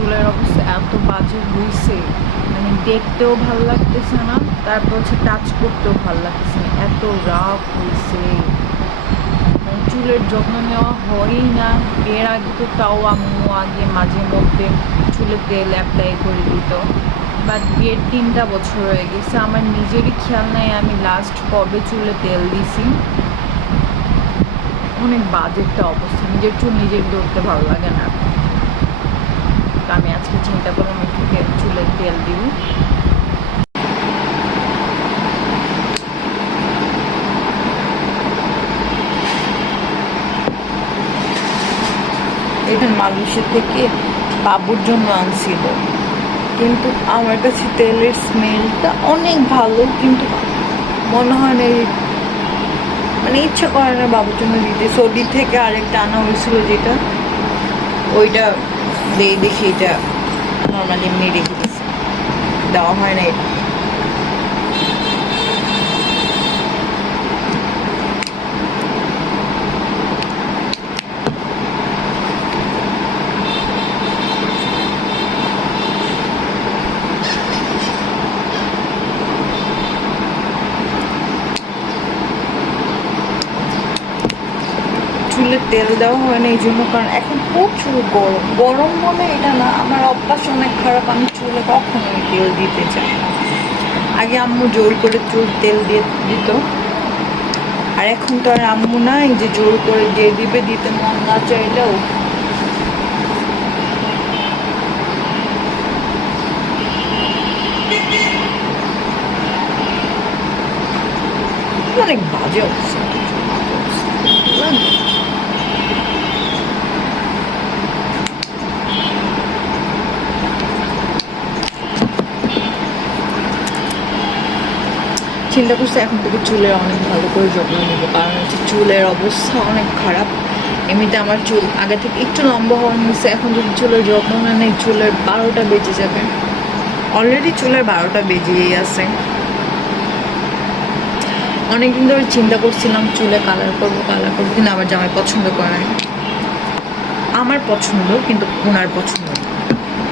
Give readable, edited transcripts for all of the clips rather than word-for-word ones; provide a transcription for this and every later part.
চুলের অবস্থা এত বাজে হয়েছে, মানে দেখতেও ভালো লাগতেছে না, তারপর হচ্ছে টাচ করতেও ভালো লাগতেছে না, এত রাফ হয়েছে। চুলের যত্ন নেওয়া হয়ই না। এর আগে তো তাও আম্মু আগে মাঝে মধ্যে চুলে তেল অ্যাপ্লাই করে দিত, বাট বিয়ের 3টা বছর হয়ে গেছে, আমার নিজেরই খেয়াল নেই আমি লাস্ট কবে চুলে তেল দিছি। অনেক বাজে একটা অবস্থা, নিজের চুল নিজের ধরতে ভালো লাগে না। তো আমি আজকে চিন্তা করলাম একটু চুলে তেল দিব। এখানে মালয়েশিয়া থেকে বাবুর জন্য আনছিল, কিন্তু আমার কাছে তেলের স্মেলটা অনেক ভালো, কিন্তু মনে হয় না, মানে ইচ্ছা করে না বাবুর জন্য দিতে। সৌদি থেকে আরেকটা আনা হয়েছিল যেটা, ওইটা দেখি এটা নর্মালি এমনি রেখে দিয়েছে, দেওয়া হয় না এটা। চুলে তেল দেওয়া হয় না এই জন্য, কারণ এখন প্রচুর গরম। গরম বলে এটা না, আমার অভ্যাস অনেক খারাপ, আমি চুলে কখনোই তেল দিতে চাই না। আগে আম্মু জোর করে চুল তেল দিয়ে দিত, আর এখন তো আর আম্মু নাই যে জোর করে দিয়ে দিবে, দিতে মন না চাইলেও। অনেক বাজে অবস্থা। চিন্তা করছি এখন থেকে চুলের অনেক ভালো করে যত্ন নেবো, কারণ হচ্ছে চুলের অবস্থা অনেক খারাপ। এমনিতে আমার চুল আগে থেকে একটু লম্বা হওয়ার নিচ্ছে, এখন যদি চুলের যত্ন না নেই চুলের 12টা বেজে যাবে। অলরেডি চুলের 12টা বেজেই আছে। অনেকদিন ধরে চিন্তা করছিলাম চুলে কালার করবো, কিন্তু আমার জামাই পছন্দ করে না। আমার পছন্দ, কিন্তু ওনার পছন্দ না।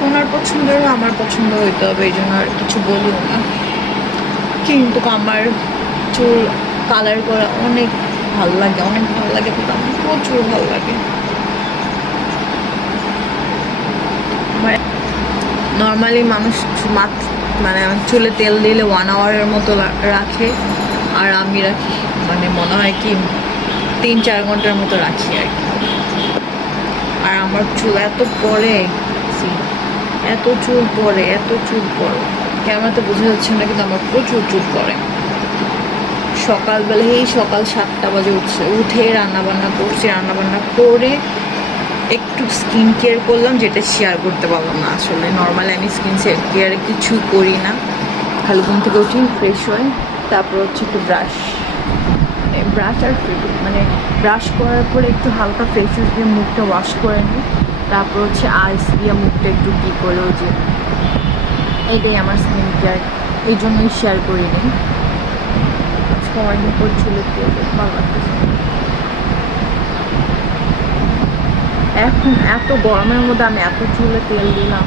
ওনার পছন্দ আমার পছন্দ হইতে হবে, এই জন্য আর কিছু বলিও না। কিন্তু আমার চুল কালার করা অনেক ভালো লাগে, অনেক ভালো লাগে, কিন্তু আমার প্রচুর ভালো লাগে। আমার নর্মালি মানুষ মানে চুলে তেল দিলে 1 আওয়ারের মতো রাখে, আর আমি রাখি মানে মনে হয় কি 3-4 ঘন্টার মতো রাখি আর কি। আর আমার চুল এত পড়ে, এত চুল পড়ে, এত চুল পড়ে, ক্যামেরাতে বোঝা যাচ্ছে না, কিন্তু আমার প্রচুর চুল পড়ে। সকালবেলা সকাল 7টা বাজে উঠে রান্নাবান্না করছি, রান্নাবান্না করে একটু স্কিন কেয়ার করলাম, যেটা শেয়ার করতে পারলাম না আসলে। নর্মালি আমি স্কিন কেয়ারে কিছু করি না, খালি ঘুম থেকে উঠি, ফ্রেশ হই, তারপর হচ্ছে একটু ব্রাশ আর মানে ব্রাশ করার পরে একটু হালকা ফেস ওয়াশ দিয়ে মুখটা ওয়াশ করে নিই, তারপর হচ্ছে আইস দিয়ে মুখটা একটু কী করে যে এটাই আমার স্কিন কেয়ার, এই জন্যই শেয়ার করি নি। আজকে অনেকদিন পর চুলে তেল ভালো লাগতেছে। এখন এত গরমের মধ্যে আমি এত চুলে তেল দিলাম।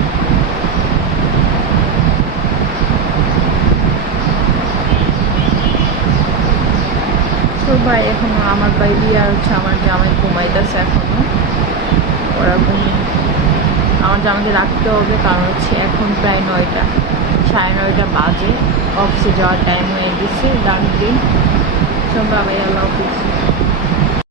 সবাই এখনো আমার বাইরে, আর হচ্ছে আমার জামাই ঘুমাইতেছে এখনো, ওরা আমার জামাইকে রাখতে হবে, কারণ হচ্ছে এখন প্রায় 9টা, 9:30 বাজে, অফিসে যাওয়ার টাইম হয়ে গেছে। ডাক দিন সবাই, আল্লাহ হাফিজ।